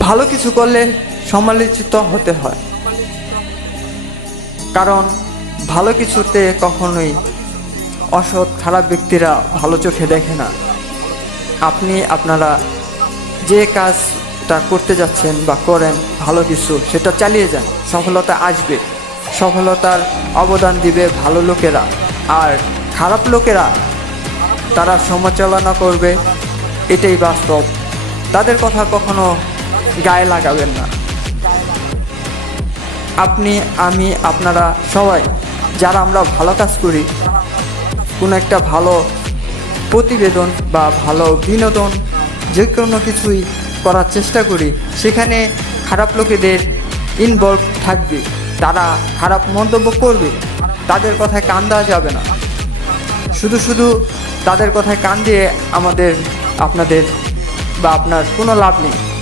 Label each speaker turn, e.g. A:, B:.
A: ভালো কিছু করলে সমালোচিত হতে হয়। কারণ ভালো কিছুতে কখনোই অসৎ, খারাপ ব্যক্তিরা ভালো চোখে দেখে না। আপনি, আপনারা যে কাজটা করতে যাচ্ছেন বা করেন ভালো কিছু, সেটা চালিয়ে যান। সফলতা আসবে। সফলতার অবদান দিবে ভালো লোকেরা। আর খারাপ লোকেরা তারা সমালোচনা করবে, এটাই বাস্তব। তাদের কথা কখনো গায়ে লাগাবেন না। আপনি, আমি, আপনারা সবাই, যারা আমরা ভালো কাজ করি, কোনো একটা ভালো প্রতিবেদন বা ভালো বিনোদন যে কোনো কিছুই করার চেষ্টা করি, সেখানে খারাপ লোকেদের ইনভলভ থাকবে, তারা খারাপ মন্তব্য করবে, তাদের কথায় কান দেওয়া যাবে না। শুধু শুধু তাদের কথায় কান দিয়ে আমাদের, আপনাদের বা আপনার কোনো লাভ নেই।